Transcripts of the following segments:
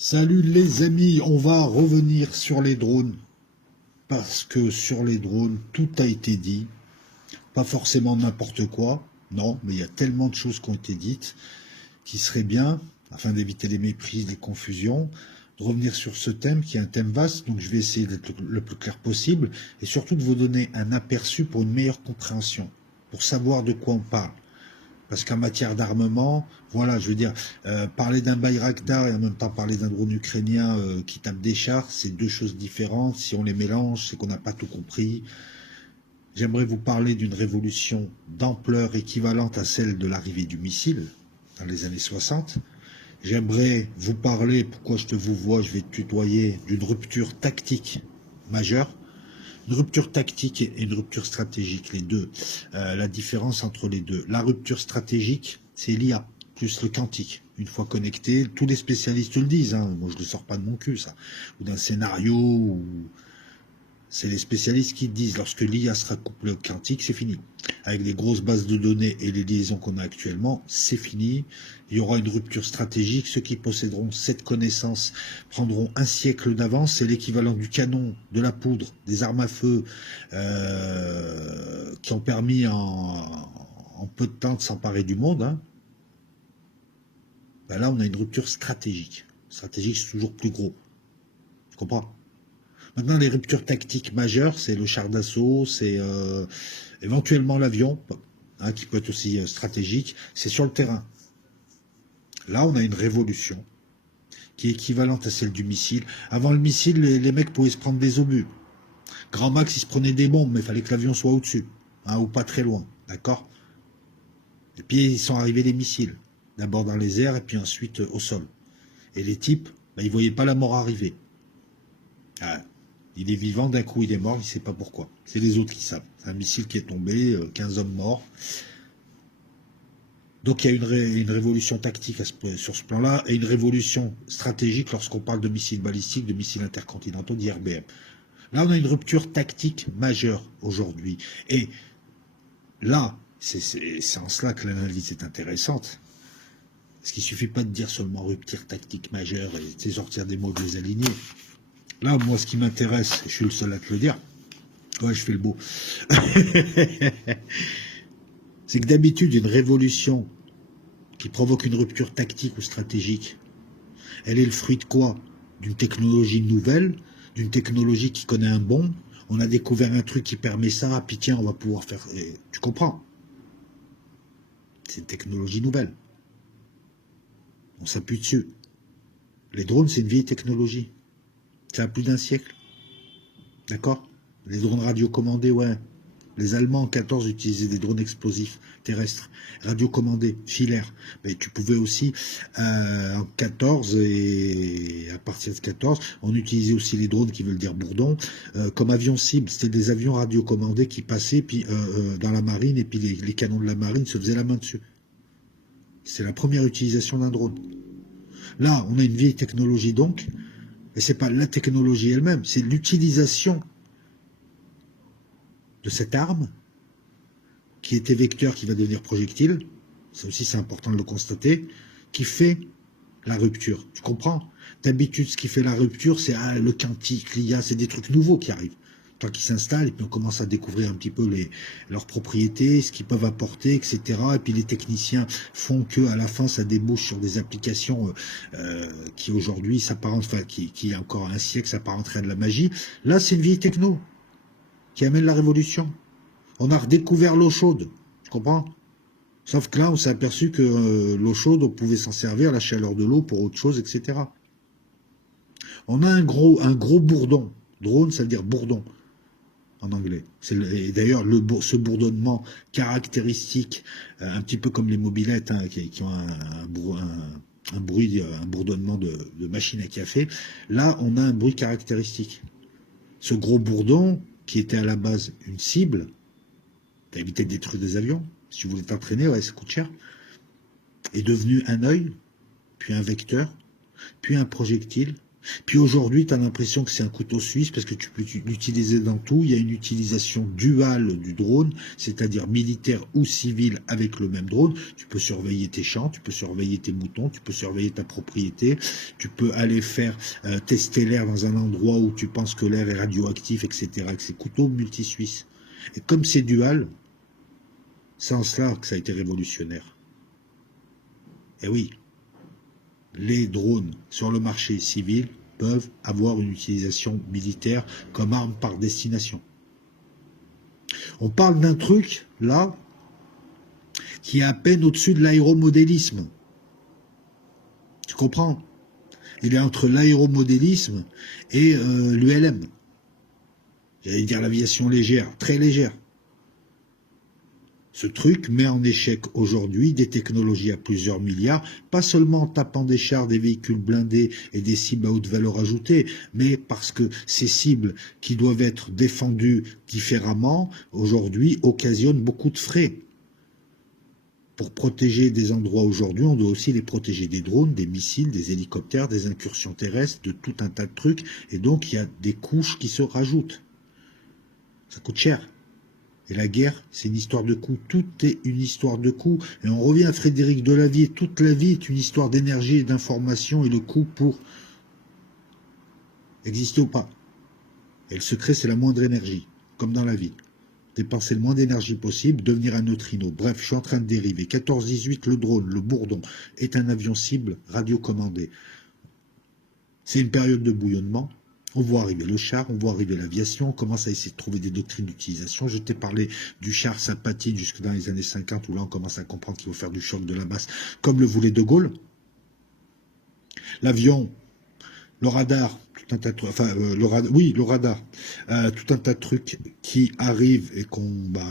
Salut les amis, on va revenir sur les drones, parce que sur les drones, tout a été dit, pas forcément n'importe quoi, non, mais il y a tellement de choses qui ont été dites, qui serait bien, afin d'éviter les méprises, les confusions, de revenir sur ce thème qui est un thème vaste, donc je vais essayer d'être le plus clair possible, et surtout de vous donner un aperçu pour une meilleure compréhension, pour savoir de quoi on parle. Parce qu'en matière d'armement, voilà, je veux dire, parler d'un Bayraktar et en même temps parler d'un drone ukrainien qui tape des chars, c'est deux choses différentes. Si on les mélange, c'est qu'on n'a pas tout compris. J'aimerais vous parler d'une révolution d'ampleur équivalente à celle de l'arrivée du missile dans les années 60. J'aimerais vous parler, pourquoi je te vous vois, je vais te tutoyer, d'une rupture tactique majeure. Une rupture tactique et une rupture stratégique, les deux. La différence entre les deux. La rupture stratégique, c'est l'IA, plus le quantique. Une fois connecté, tous les spécialistes le disent, hein. Moi je ne le sors pas de mon cul, ça. Ou d'un scénario, ou c'est les spécialistes qui disent, lorsque l'IA sera couplée au quantique, c'est fini. Avec les grosses bases de données et les liaisons qu'on a actuellement, c'est fini. Il y aura une rupture stratégique. Ceux qui posséderont cette connaissance prendront un siècle d'avance. C'est l'équivalent du canon, de la poudre, des armes à feu qui ont permis en peu de temps de s'emparer du monde. Hein. Ben là, on a une rupture stratégique. Stratégique, c'est toujours plus gros. Tu comprends ? Maintenant, les ruptures tactiques majeures, c'est le char d'assaut, c'est éventuellement l'avion, hein, qui peut être aussi stratégique, c'est sur le terrain. Là, on a une révolution qui est équivalente à celle du missile. Avant le missile, les mecs pouvaient se prendre des obus. Grand max, ils se prenaient des bombes, mais il fallait que l'avion soit au-dessus, hein, ou pas très loin, d'accord? Et puis, ils sont arrivés les missiles, d'abord dans les airs, et puis ensuite au sol. Et les types, ben, ils ne voyaient pas la mort arriver. Ah, il est vivant, d'un coup il est mort, il ne sait pas pourquoi. C'est les autres qui savent. C'est un missile qui est tombé, 15 hommes morts. Donc il y a une révolution tactique sur ce plan-là, et une révolution stratégique lorsqu'on parle de missiles balistiques, de missiles intercontinentaux, d'IRBM. Là on a une rupture tactique majeure aujourd'hui. Et là, c'est en cela que l'analyse est intéressante. Parce qu'il ne suffit pas de dire seulement rupture tactique majeure et de sortir des mots de les aligner. Là, moi, ce qui m'intéresse, je suis le seul à te le dire, ouais, je fais le beau, c'est que d'habitude, une révolution qui provoque une rupture tactique ou stratégique, elle est le fruit de quoi? D'une technologie nouvelle, d'une technologie qui connaît un bon, on a découvert un truc qui permet ça, puis tiens, on va pouvoir faire... Tu comprends? C'est une technologie nouvelle. On s'appuie dessus. Les drones, c'est une vieille technologie. Ça a plus d'un siècle. D'accord? Les drones radiocommandés, ouais. Les Allemands en 14 utilisaient des drones explosifs terrestres, radiocommandés, filaires. Mais tu pouvais aussi, en 14 et à partir de 14, on utilisait aussi les drones qui veulent dire bourdon, comme avions cibles. C'était des avions radiocommandés qui passaient puis, dans la marine, et puis les canons de la marine se faisaient la main dessus. C'est la première utilisation d'un drone. Là, on a une vieille technologie donc, et c'est pas la technologie elle-même, c'est l'utilisation de cette arme qui était vecteur, qui va devenir projectile, ça aussi c'est important de le constater, qui fait la rupture. Tu comprends? D'habitude, ce qui fait la rupture, c'est le quantique, l'IA, c'est des trucs nouveaux qui arrivent. Tant qu'ils s'installent, et puis on commence à découvrir un petit peu leurs propriétés, ce qu'ils peuvent apporter, etc. Et puis les techniciens font que, à la fin, ça débouche sur des applications qui aujourd'hui s'apparentent, enfin, qui il y a encore un siècle s'apparenteraient à de la magie. Là, c'est une vieille techno qui amène la révolution. On a redécouvert l'eau chaude, tu comprends? Sauf que là, on s'est aperçu que l'eau chaude, on pouvait s'en servir, la chaleur de l'eau pour autre chose, etc. On a un gros bourdon. Drone, ça veut dire bourdon en anglais. Et d'ailleurs, ce bourdonnement caractéristique, un petit peu comme les mobylettes, hein, qui ont un bourdonnement de machine à café, là, on a un bruit caractéristique. Ce gros bourdon, qui était à la base une cible, t'as évité de détruire des avions, si tu voulais t'entraîner, ouais, ça coûte cher, est devenu un œil, puis un vecteur, puis un projectile, Puis aujourd'hui, tu as l'impression que c'est un couteau suisse parce que tu peux l'utiliser dans tout. Il y a une utilisation duale du drone, c'est-à-dire militaire ou civil avec le même drone. Tu peux surveiller tes champs, tu peux surveiller tes moutons, tu peux surveiller ta propriété, tu peux aller faire tester l'air dans un endroit où tu penses que l'air est radioactif, etc. avec ces couteaux multi-suisses. Et comme c'est dual, c'est en cela que ça a été révolutionnaire. Et oui, les drones sur le marché civil peuvent avoir une utilisation militaire comme arme par destination. On parle d'un truc, là, qui est à peine au-dessus de l'aéromodélisme. Tu comprends? Il est entre l'aéromodélisme et l'ULM. J'allais dire l'aviation légère, très légère. Ce truc met en échec aujourd'hui des technologies à plusieurs milliards, pas seulement en tapant des chars, des véhicules blindés et des cibles à haute valeur ajoutée, mais parce que ces cibles qui doivent être défendues différemment, aujourd'hui, occasionnent beaucoup de frais. Pour protéger des endroits aujourd'hui, on doit aussi les protéger des drones, des missiles, des hélicoptères, des incursions terrestres, de tout un tas de trucs, et donc il y a des couches qui se rajoutent. Ça coûte cher. Et la guerre, c'est une histoire de coût. Tout est une histoire de coût. Et on revient à Frédéric Delavier. Toute la vie est une histoire d'énergie et d'information et le coût pour exister ou pas. Et le secret, c'est la moindre énergie, comme dans la vie. Dépenser le moins d'énergie possible, devenir un neutrino. Bref, je suis en train de dériver. 14-18, le drone, le Bourdon, est un avion cible radiocommandé. C'est une période de bouillonnement. On voit arriver le char, on voit arriver l'aviation, on commence à essayer de trouver des doctrines d'utilisation. Je t'ai parlé du char sympathique jusque dans les années 50, où là on commence à comprendre qu'il faut faire du choc de la masse, comme le voulait De Gaulle. L'avion, le radar, tout un tas de, enfin, le radar, tout un tas de trucs qui arrivent et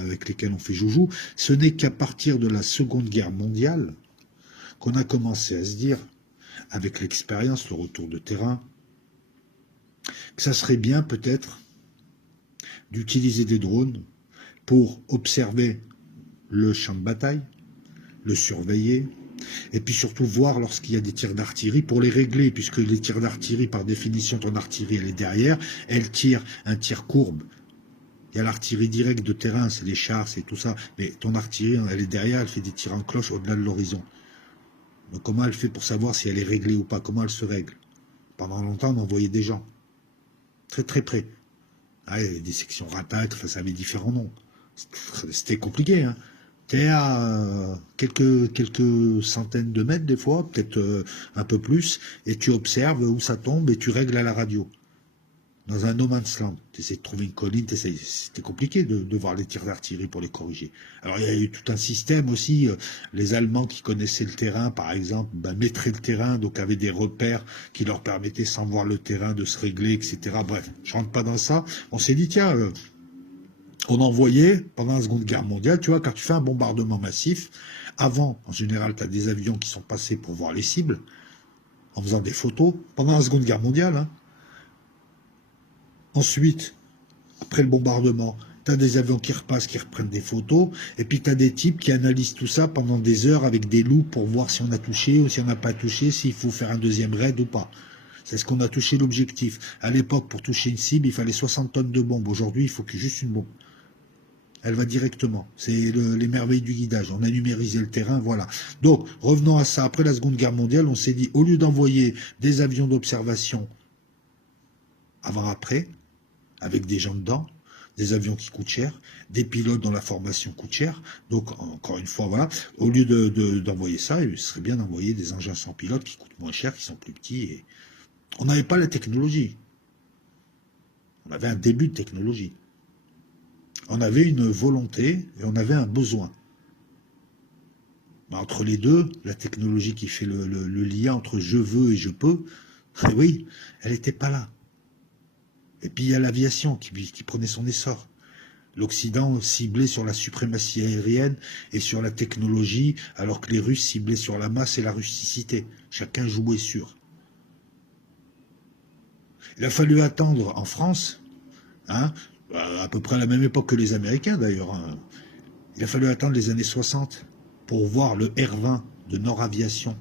avec lesquels on fait joujou. Ce n'est qu'à partir de la Seconde Guerre mondiale qu'on a commencé à se dire, avec l'expérience, le retour de terrain, que ça serait bien peut-être d'utiliser des drones pour observer le champ de bataille, le surveiller, et puis surtout voir lorsqu'il y a des tirs d'artillerie pour les régler, puisque les tirs d'artillerie, par définition, ton artillerie, elle est derrière, elle tire un tir courbe. Il y a l'artillerie directe de terrain, c'est les chars, c'est tout ça, mais ton artillerie, elle est derrière, elle fait des tirs en cloche au-delà de l'horizon. Donc comment elle fait pour savoir si elle est réglée ou pas? Comment elle se règle? Pendant longtemps, on envoyait des gens. Très très près. Ah, il y a des sections rapaces, enfin, ça avait différents noms. C'était compliqué, hein. T'es à quelques centaines de mètres des fois, peut-être un peu plus, et tu observes où ça tombe et tu règles à la radio. Dans un no man's land, tu essaies de trouver une colline, c'était compliqué de voir les tirs d'artillerie pour les corriger. Alors il y a eu tout un système aussi, les Allemands qui connaissaient le terrain, par exemple, maîtraient le terrain, donc avaient des repères qui leur permettaient, sans voir le terrain, de se régler, etc. Bref, je rentre pas dans ça. On s'est dit, tiens, on envoyait, pendant la Seconde Guerre mondiale, tu vois, quand tu fais un bombardement massif, avant, en général, tu as des avions qui sont passés pour voir les cibles, en faisant des photos, pendant la Seconde Guerre mondiale, hein. Ensuite, après le bombardement, tu as des avions qui repassent, qui reprennent des photos, et puis tu as des types qui analysent tout ça pendant des heures avec des loups pour voir si on a touché ou si on n'a pas touché, s'il faut faire un deuxième raid ou pas. C'est ce qu'on a touché l'objectif. À l'époque, pour toucher une cible, il fallait 60 tonnes de bombes. Aujourd'hui, il faut que juste une bombe. Elle va directement. C'est les merveilles du guidage. On a numérisé le terrain, voilà. Donc, revenons à ça. Après la Seconde Guerre mondiale, on s'est dit, au lieu d'envoyer des avions d'observation avant-après, avec des gens dedans, des avions qui coûtent cher, des pilotes dont la formation coûte cher. Donc, encore une fois, voilà, au lieu d'envoyer ça, il serait bien d'envoyer des engins sans pilote qui coûtent moins cher, qui sont plus petits. Et on n'avait pas la technologie. On avait un début de technologie. On avait une volonté et on avait un besoin. Mais entre les deux, la technologie qui fait le lien entre je veux et je peux, oui, elle n'était pas là. Et puis il y a l'aviation qui prenait son essor. L'Occident ciblait sur la suprématie aérienne et sur la technologie, alors que les Russes ciblaient sur la masse et la rusticité. Chacun jouait sur. Il a fallu attendre en France, hein, à peu près à la même époque que les Américains d'ailleurs, hein, il a fallu attendre les années 60 pour voir le R-20 de Nord Aviation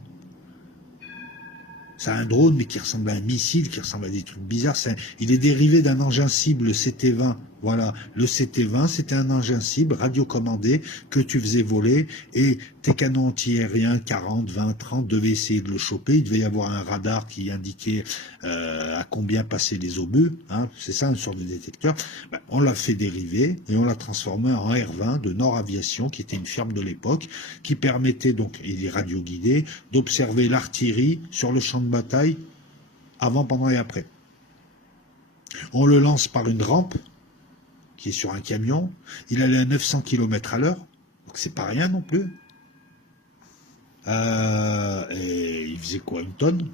C'est un drone, mais qui ressemble à un missile, qui ressemble à des trucs bizarres. Il est dérivé d'un engin cible, le CT-20. Voilà, le CT-20, c'était un engin cible radiocommandé que tu faisais voler, et tes canons antiaériens 40, 20, 30 devaient essayer de le choper. Il devait y avoir un radar qui indiquait à combien passaient les obus. Hein, c'est ça, une sorte de détecteur. Ben, on l'a fait dériver et on l'a transformé en R20 de Nord Aviation, qui était une firme de l'époque, qui permettait, donc, il est radioguidé, d'observer l'artillerie sur le champ de bataille avant, pendant et après. On le lance par une rampe qui est sur un camion. Il allait à 900 km à l'heure, donc c'est pas rien non plus. Et il faisait quoi, une tonne?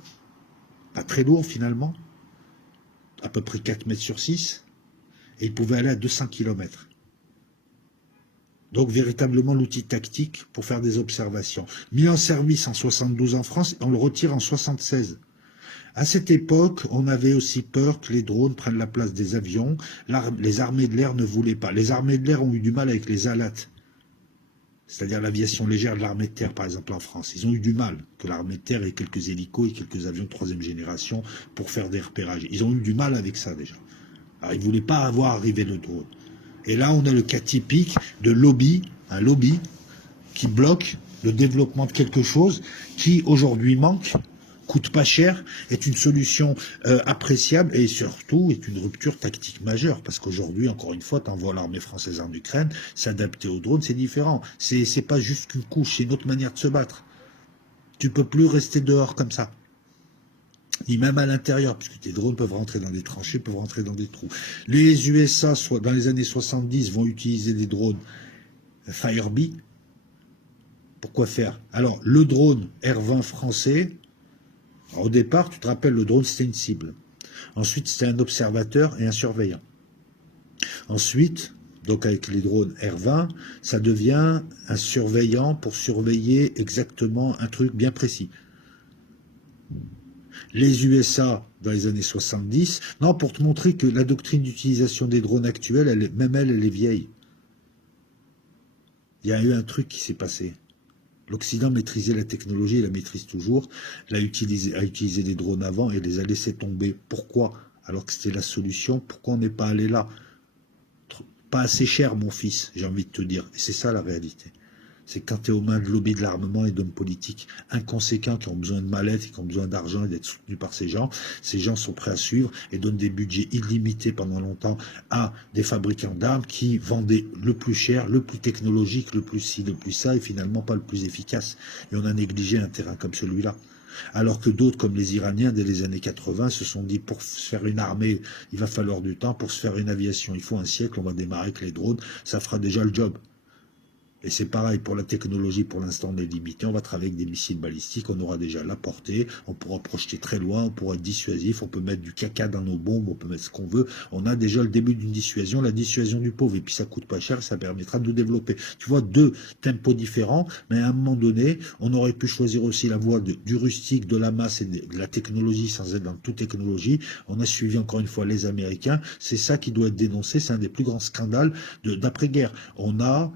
Pas très lourd finalement, à peu près 4 mètres sur 6, et il pouvait aller à 200 km. Donc véritablement l'outil tactique pour faire des observations. Mis en service en 72 en France, et on le retire en 76. À cette époque, on avait aussi peur que les drones prennent la place des avions. Les armées de l'air ne voulaient pas. Les armées de l'air ont eu du mal avec les ALAT, c'est-à-dire l'aviation légère de l'armée de terre, par exemple en France. Ils ont eu du mal que l'armée de terre ait quelques hélicos et quelques avions de troisième génération pour faire des repérages. Ils ont eu du mal avec ça déjà. Alors ils ne voulaient pas avoir arrivé le drone. Et là, on a le cas typique de lobby, un lobby qui bloque le développement de quelque chose qui aujourd'hui manque, coûte pas cher, est une solution appréciable et surtout est une rupture tactique majeure. Parce qu'aujourd'hui, encore une fois, t'envoies l'armée française en Ukraine, s'adapter aux drones, c'est différent. C'est pas juste qu'une couche, c'est une autre manière de se battre. Tu peux plus rester dehors comme ça. Ni même à l'intérieur, puisque tes drones peuvent rentrer dans des tranchées, peuvent rentrer dans des trous. Les USA, soit dans les années 70, vont utiliser des drones Firebee. Pourquoi faire? Alors, le drone R20 français, au départ, tu te rappelles, le drone, c'était une cible. Ensuite, c'était un observateur et un surveillant. Ensuite, donc avec les drones R20, ça devient un surveillant pour surveiller exactement un truc bien précis. Les USA, dans les années 70, non, pour te montrer que la doctrine d'utilisation des drones actuelle, même elle est vieille. Il y a eu un truc qui s'est passé. L'Occident maîtrisait la technologie, il la maîtrise toujours, a utilisé des drones avant et les a laissés tomber. Pourquoi? Alors que c'était la solution, pourquoi on n'est pas allé là? Pas assez cher, mon fils, j'ai envie de te dire. Et c'est ça la réalité. C'est quand tu es aux mains de lobby de l'armement et d'hommes politiques inconséquents qui ont besoin de mallettes et qui ont besoin d'argent et d'être soutenus par ces gens sont prêts à suivre et donnent des budgets illimités pendant longtemps à des fabricants d'armes qui vendaient le plus cher, le plus technologique, le plus ci, le plus ça, et finalement pas le plus efficace. Et on a négligé un terrain comme celui-là. Alors que d'autres, comme les Iraniens, dès les années 80, se sont dit, pour se faire une armée, il va falloir du temps, pour se faire une aviation, il faut un siècle, on va démarrer avec les drones, ça fera déjà le job. Et c'est pareil pour la technologie, pour l'instant on est limité, on va travailler avec des missiles balistiques, on aura déjà la portée, on pourra projeter très loin, on pourra être dissuasif, on peut mettre du caca dans nos bombes, on peut mettre ce qu'on veut, on a déjà le début d'une dissuasion, la dissuasion du pauvre, et puis ça coûte pas cher, ça permettra de nous développer. Tu vois, deux tempos différents, mais à un moment donné, on aurait pu choisir aussi la voie du rustique, de la masse et de la technologie sans être dans toute technologie. On a suivi encore une fois les Américains, c'est ça qui doit être dénoncé, c'est un des plus grands scandales d'après-guerre. On a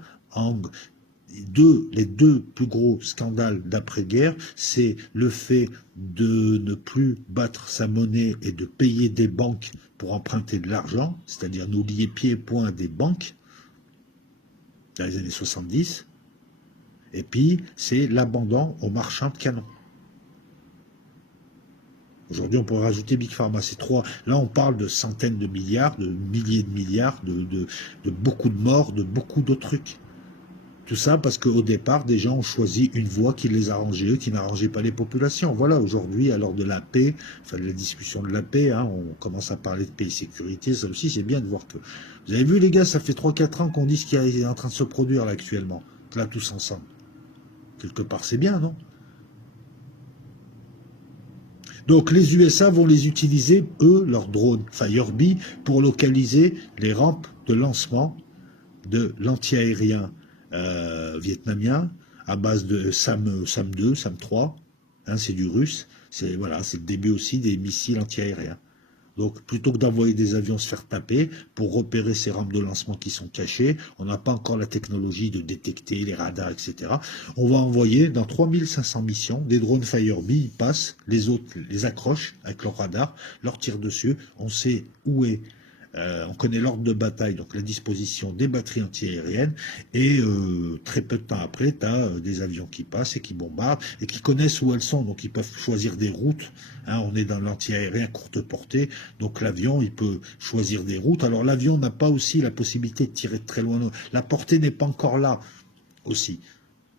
les deux plus gros scandales d'après-guerre, c'est le fait de ne plus battre sa monnaie et de payer des banques pour emprunter de l'argent, c'est-à-dire nous lier pieds et poings à des banques, dans les années 70, et puis c'est l'abandon aux marchands de canons. Aujourd'hui, on pourrait rajouter Big Pharma. C'est trois. Là, on parle de centaines de milliards, de milliers de milliards, de beaucoup de morts, de beaucoup de trucs. Tout ça parce qu'au départ, des gens ont choisi une voie qui les arrangeait, eux, qui n'arrangeait pas les populations. Voilà, aujourd'hui, à l'heure de la paix, enfin de la discussion de la paix, hein, on commence à parler de paix et sécurité. Ça aussi, c'est bien de voir que... Vous avez vu, les gars, ça fait 3-4 ans qu'on dit ce qui est en train de se produire là actuellement. Là, tous ensemble. Quelque part, c'est bien, non? Donc les USA vont les utiliser, eux, leurs drones Firebee, pour localiser les rampes de lancement de l'antiaérien vietnamien à base de SAM 2, SAM 3, hein, c'est du russe, c'est voilà, c'est le début aussi des missiles antiaériens. Donc, plutôt que d'envoyer des avions se faire taper pour repérer ces rampes de lancement qui sont cachées, on n'a pas encore la technologie de détecter les radars, etc. On va envoyer dans 3500 missions des drones Firebee, ils passent, les autres les accrochent avec leur radar, leur tirent dessus, on sait où est. On connaît l'ordre de bataille, donc la disposition des batteries antiaériennes, et très peu de temps après, tu as des avions qui passent et qui bombardent, et qui connaissent où elles sont, donc ils peuvent choisir des routes. Hein, on est dans l'antiaérien courte portée, donc l'avion, il peut choisir des routes. Alors l'avion n'a pas aussi la possibilité de tirer de très loin. La portée n'est pas encore là aussi.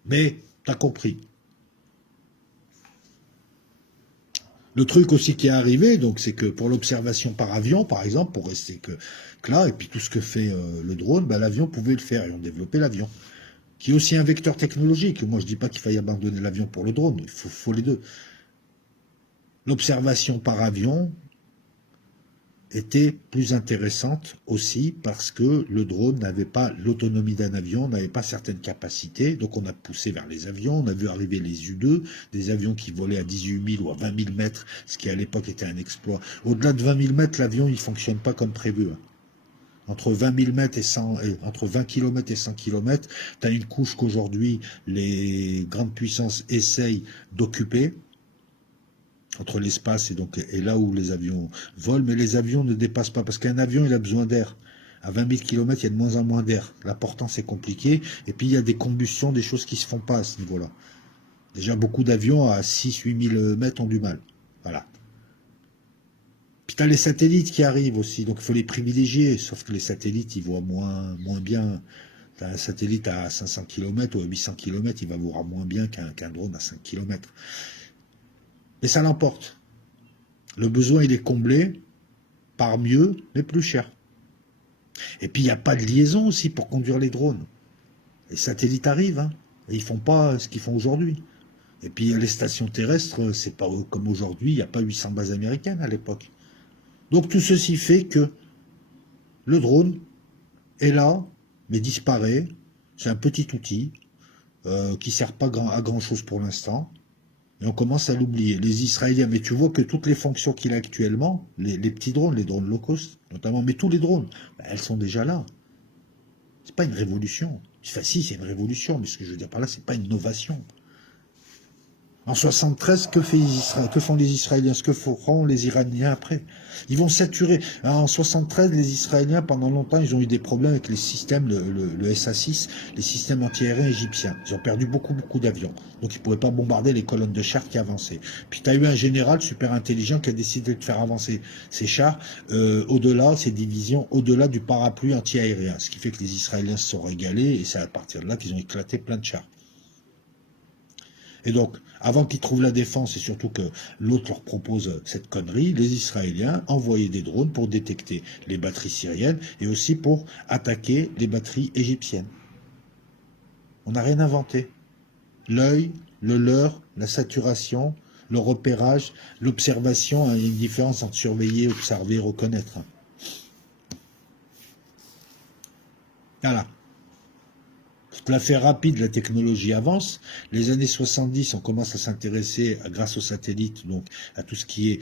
Mais tu as compris. Le truc aussi qui est arrivé, donc, c'est que pour l'observation par avion, par exemple, pour rester que là, et puis tout ce que fait le drone, ben, l'avion pouvait le faire, et on développait l'avion, qui est aussi un vecteur technologique. Moi, je dis pas qu'il faille abandonner l'avion pour le drone, il faut les deux. L'observation par avion était plus intéressante aussi parce que le drone n'avait pas l'autonomie d'un avion, n'avait pas certaines capacités, donc on a poussé vers les avions, on a vu arriver les U-2, des avions qui volaient à 18 000 ou à 20 000 mètres, ce qui à l'époque était un exploit. Au-delà de 20 000 mètres, l'avion il fonctionne pas comme prévu. Entre 20 000 mètres et 100, entre 20 km et 100 km, tu as une couche qu'aujourd'hui les grandes puissances essayent d'occuper, entre l'espace et là où les avions volent, mais les avions ne dépassent pas, parce qu'un avion, il a besoin d'air. À 20 000 km, il y a de moins en moins d'air. La portance c'est compliqué, et puis il y a des combustions, des choses qui se font pas à ce niveau-là. Déjà, beaucoup d'avions à 6-8 000 mètres ont du mal. Voilà. Puis tu as les satellites qui arrivent aussi, donc il faut les privilégier, sauf que les satellites, ils voient moins bien. Tu as un satellite à 500 km ou à 800 km, il va voir moins bien qu'un drone à 5 km. Et ça l'emporte. Le besoin, il est comblé par mieux, mais plus cher. Et puis, il n'y a pas de liaison aussi pour conduire les drones. Les satellites arrivent, hein, et ils font pas ce qu'ils font aujourd'hui. Et puis, les stations terrestres, c'est pas comme aujourd'hui, il n'y a pas 800 bases américaines à l'époque. Donc, tout ceci fait que le drone est là, mais disparaît. C'est un petit outil qui ne sert pas à grand-chose pour l'instant. Et on commence à l'oublier. Les Israéliens, mais tu vois que toutes les fonctions qu'il a actuellement, les petits drones, les drones low cost, notamment, mais tous les drones, ben, elles sont déjà là. C'est pas une révolution. Enfin, si, c'est une révolution, mais ce que je veux dire par là, c'est pas une innovation. En 73, que font les Israéliens? Ce que feront les Iraniens après? Ils vont saturer. En 73, les Israéliens, pendant longtemps, ils ont eu des problèmes avec les systèmes, le SA-6, les systèmes antiaériens égyptiens. Ils ont perdu beaucoup d'avions. Donc, ils ne pouvaient pas bombarder les colonnes de chars qui avançaient. Puis, tu as eu un général super intelligent qui a décidé de faire avancer ces chars au-delà, ces divisions, au-delà du parapluie antiaérien. Ce qui fait que les Israéliens se sont régalés, et c'est à partir de là qu'ils ont éclaté plein de chars. Et donc, avant qu'ils trouvent la défense et surtout que l'autre leur propose cette connerie, les Israéliens envoyaient des drones pour détecter les batteries syriennes et aussi pour attaquer les batteries égyptiennes. On n'a rien inventé. L'œil, le leurre, la saturation, le repérage, l'observation, il y a une différence entre surveiller, observer, reconnaître. Voilà. La fait rapide, la technologie avance. Les années 70, on commence à s'intéresser, grâce aux satellites, donc à tout ce qui est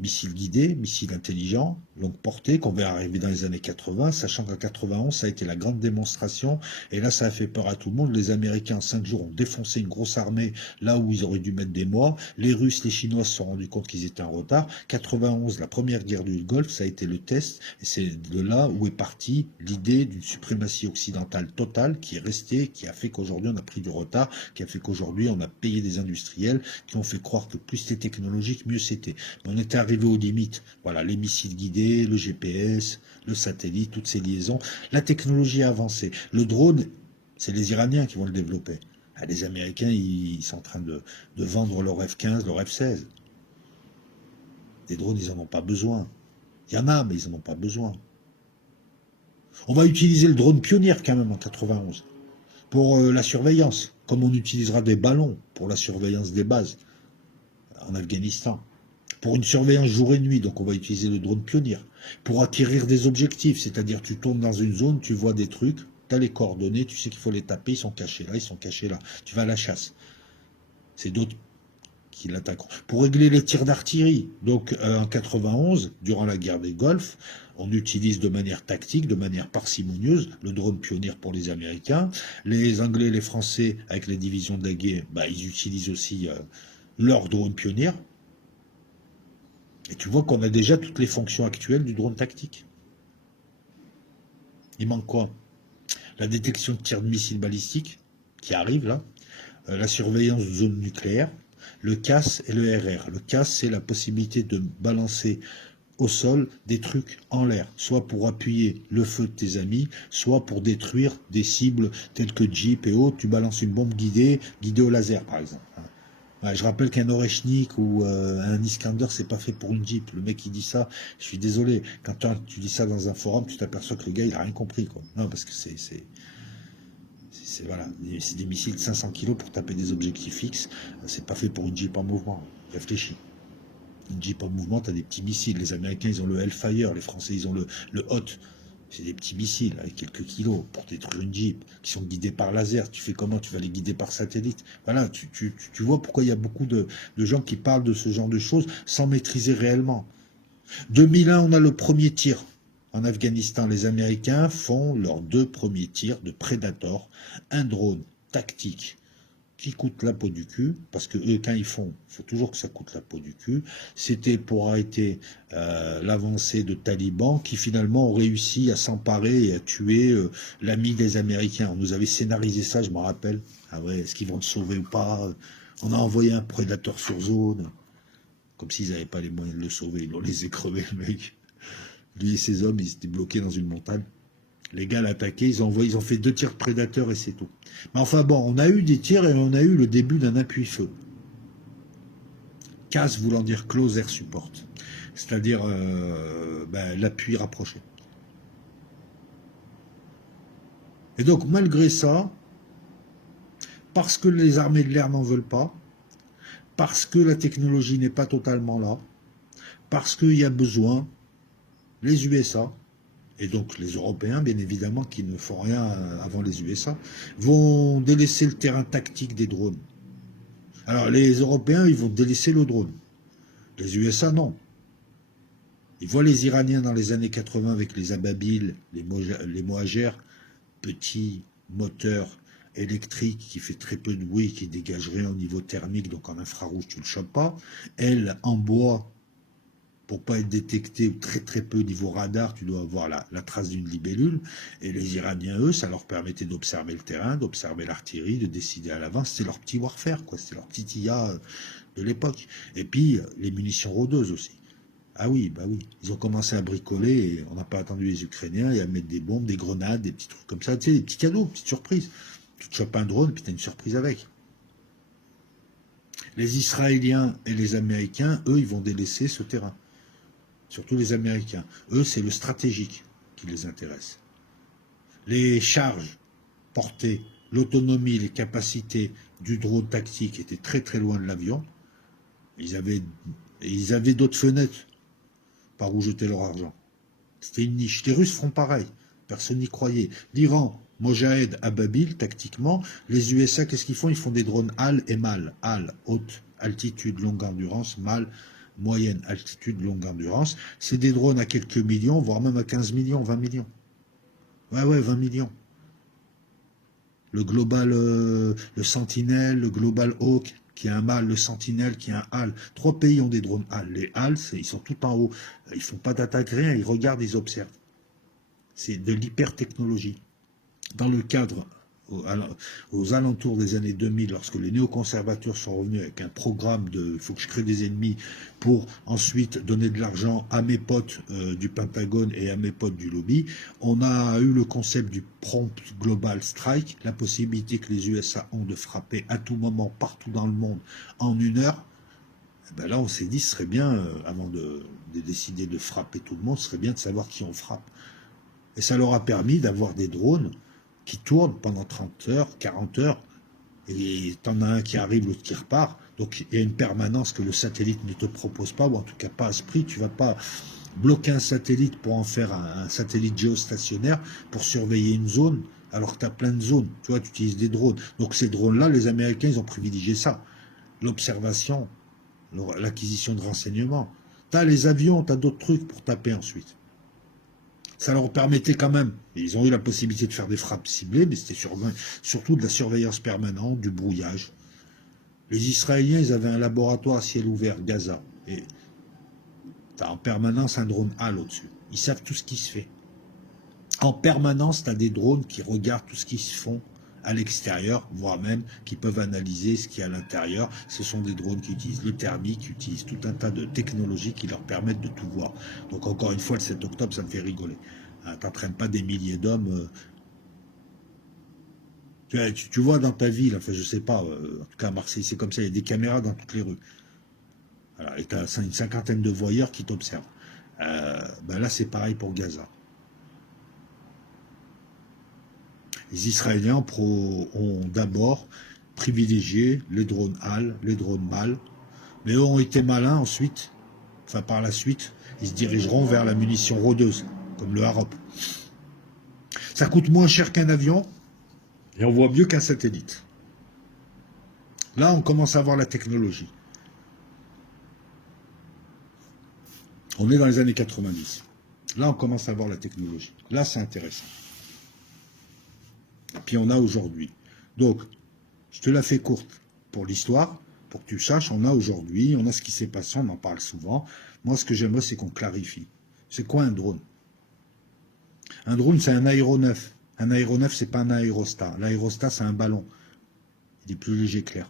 missiles guidés, missiles intelligents, longue portée, qu'on va arriver dans les années 80, sachant qu'en 91, ça a été la grande démonstration, et là, ça a fait peur à tout le monde. Les Américains, en 5 jours, ont défoncé une grosse armée, là où ils auraient dû mettre des mois. Les Russes, les Chinois se sont rendus compte qu'ils étaient en retard. 91, la première guerre du Golfe, ça a été le test, et c'est de là où est partie l'idée d'une suprématie occidentale totale, qui est restée, qui a fait qu'aujourd'hui, on a pris du retard, qui a fait qu'aujourd'hui, on a payé des industriels, qui ont fait croire que plus c'était technologique, mieux c'était. Mais on était arrivé aux limites. Voilà, les missiles guidés, le GPS, le satellite, toutes ces liaisons. La technologie a avancé. Le drone, c'est les Iraniens qui vont le développer. Les Américains, ils sont en train de vendre leur F-15, leur F-16. Les drones, ils n'en ont pas besoin. Il y en a, mais ils n'en ont pas besoin. On va utiliser le drone Pionnier quand même en 91 pour la surveillance, comme on utilisera des ballons pour la surveillance des bases en Afghanistan. Pour une surveillance jour et nuit, donc on va utiliser le drone Pionnier. Pour acquérir des objectifs, c'est-à-dire tu tournes dans une zone, tu vois des trucs, tu as les coordonnées, tu sais qu'il faut les taper, ils sont cachés là, ils sont cachés là. Tu vas à la chasse. C'est d'autres qui l'attaqueront. Pour régler les tirs d'artillerie, donc en 91, durant la guerre des Golfes, on utilise de manière tactique, de manière parcimonieuse, le drone Pionnier pour les Américains. Les Anglais et les Français, avec les divisions de la guerre, ils utilisent aussi leur drone Pionnier. Et tu vois qu'on a déjà toutes les fonctions actuelles du drone tactique. Il manque quoi? La détection de tirs de missiles balistiques, qui arrive là, la surveillance de zones nucléaires, le CAS et le RR. Le CAS, c'est la possibilité de balancer au sol des trucs en l'air, soit pour appuyer le feu de tes amis, soit pour détruire des cibles telles que Jeep et autres. Tu balances une bombe guidée au laser, par exemple. Je rappelle qu'un Oreshnik ou un Iskander, c'est pas fait pour une Jeep. Le mec qui dit ça, je suis désolé. Quand tu dis ça dans un forum, tu t'aperçois que le gars, il a rien compris, quoi. Non, parce que voilà, c'est des missiles de 500 kg pour taper des objectifs fixes. C'est pas fait pour une Jeep en mouvement. Réfléchis. Une Jeep en mouvement, tu as des petits missiles. Les Américains, ils ont le Hellfire. Les Français, ils ont le Hot. C'est des petits missiles avec quelques kilos pour détruire une Jeep, qui sont guidés par laser. Tu fais comment? Tu vas les guider par satellite. Voilà, tu vois pourquoi il y a beaucoup de gens qui parlent de ce genre de choses sans maîtriser réellement. 2001, on a le premier tir. En Afghanistan, les Américains font leurs 2 premiers tirs de Predator, un drone tactique qui coûte la peau du cul, parce que eux, quand ils font, il faut toujours que ça coûte la peau du cul. C'était pour arrêter l'avancée de talibans qui finalement ont réussi à s'emparer et à tuer l'ami des Américains. On nous avait scénarisé ça, je me rappelle. Ah ouais, est-ce qu'ils vont le sauver ou pas? On a envoyé un prédateur sur zone, comme s'ils n'avaient pas les moyens de le sauver. Ils l'ont laissé crever, le mec. Lui et ses hommes, ils étaient bloqués dans une montagne. Les gars l'attaquaient, ils ont fait 2 tirs de prédateurs et c'est tout. Mais enfin bon, on a eu des tirs et on a eu le début d'un appui-feu. CAS voulant dire Close Air Support, c'est-à-dire l'appui rapproché. Et donc malgré ça, parce que les armées de l'air n'en veulent pas, parce que la technologie n'est pas totalement là, parce qu'il y a besoin, les USA, et donc les Européens, bien évidemment, qui ne font rien avant les USA, vont délaisser le terrain tactique des drones. Alors les Européens, ils vont délaisser le drone. Les USA, non. Ils voient les Iraniens dans les années 80 avec les Ababil, les Mohajer, petits moteurs électriques qui fait très peu de bruit, qui dégagent rien au niveau thermique, donc en infrarouge, tu ne le chopes pas. Elles, en bois, pour pas être détecté très très peu au niveau radar, tu dois avoir la trace d'une libellule. Et les Iraniens, eux, ça leur permettait d'observer le terrain, d'observer l'artillerie, de décider à l'avance. C'est leur petit warfare, quoi. C'est leur petit IA de l'époque. Et puis, les munitions rôdeuses aussi. Ah oui, bah oui. Ils ont commencé à bricoler et on n'a pas attendu les Ukrainiens et à mettre des bombes, des grenades, des petits trucs comme ça. Tu sais, des petits cadeaux, petites surprises. Tu te chopes un drone, puis tu as une surprise avec. Les Israéliens et les Américains, eux, ils vont délaisser ce terrain. Surtout les Américains. Eux, c'est le stratégique qui les intéresse. Les charges portées, l'autonomie, les capacités du drone tactique étaient très très loin de l'avion. Ils avaient d'autres fenêtres par où jeter leur argent. C'était une niche. Les Russes feront pareil. Personne n'y croyait. L'Iran, Mojahed, Ababil, tactiquement. Les USA, qu'est-ce qu'ils font? Ils font des drones HAL et MAL. HAL, haute altitude, longue endurance. MAL, moyenne altitude, longue endurance. C'est des drones à quelques millions, voire même à 15 millions, 20 millions. Ouais, 20 millions. Le Global, le Sentinel, le Global Hawk, qui a un mâle, le Sentinel, qui a un HAL. 3 pays ont des drones HAL. Les HAL, ils sont tout en haut. Ils font pas d'attaque, rien. Ils regardent, ils observent. C'est de l'hypertechnologie. Dans le cadre, aux alentours des années 2000, lorsque les néoconservateurs sont revenus avec un programme de « il faut que je crée des ennemis » pour ensuite donner de l'argent à mes potes du Pentagone et à mes potes du lobby, on a eu le concept du Prompt Global Strike, la possibilité que les USA ont de frapper à tout moment, partout dans le monde, en 1 heure. Et ben là, on s'est dit, ce serait bien, avant de décider de frapper tout le monde, ce serait bien de savoir qui on frappe. Et ça leur a permis d'avoir des drones qui tournent pendant 30 heures, 40 heures, et t'en as un qui arrive, l'autre qui repart. Donc il y a une permanence que le satellite ne te propose pas, ou en tout cas pas à ce prix. Tu vas pas bloquer un satellite pour en faire un satellite géostationnaire pour surveiller une zone, alors que tu as plein de zones. Tu vois, tu utilises des drones. Donc ces drones-là, les Américains, ils ont privilégié ça. L'observation l'acquisition de renseignements. T'as les avions, t'as d'autres trucs pour taper ensuite. Ça leur permettait quand même, et ils ont eu la possibilité de faire des frappes ciblées, mais c'était surtout de la surveillance permanente, du brouillage. Les Israéliens, ils avaient un laboratoire à ciel ouvert, Gaza, et t'as en permanence un drone HAL au-dessus. Ils savent tout ce qui se fait. En permanence, t'as des drones qui regardent tout ce qui se font à l'extérieur, voire même qui peuvent analyser ce qu'il y a à l'intérieur. Ce sont des drones qui utilisent le thermique, qui utilisent tout un tas de technologies qui leur permettent de tout voir. Donc encore une fois, le 7 octobre, ça me fait rigoler. T'entraînes pas des milliers d'hommes. Tu vois dans ta ville, enfin je sais pas, en tout cas à Marseille c'est comme ça, il y a des caméras dans toutes les rues. Voilà, et tu as une cinquantaine de voyeurs qui t'observent. Ben là c'est pareil pour Gaza. Les Israéliens ont d'abord privilégié les drones HAL, les drones MAL, mais eux ont été malins ensuite, enfin par la suite, ils se dirigeront vers la munition rôdeuse, comme le Harop. Ça coûte moins cher qu'un avion, et on voit mieux qu'un satellite. Là, on commence à voir la technologie. On est dans les années 90. Là, on commence à voir la technologie. Là, c'est intéressant. Et puis, on a aujourd'hui. Donc, je te la fais courte pour l'histoire, pour que tu saches, on a aujourd'hui, on a ce qui s'est passé, on en parle souvent. Moi, ce que j'aimerais, c'est qu'on clarifie. C'est quoi un drone? Un drone, c'est un aéronef. Un aéronef, c'est pas un aérostat. L'aérostat, c'est un ballon. Il est plus léger que l'air.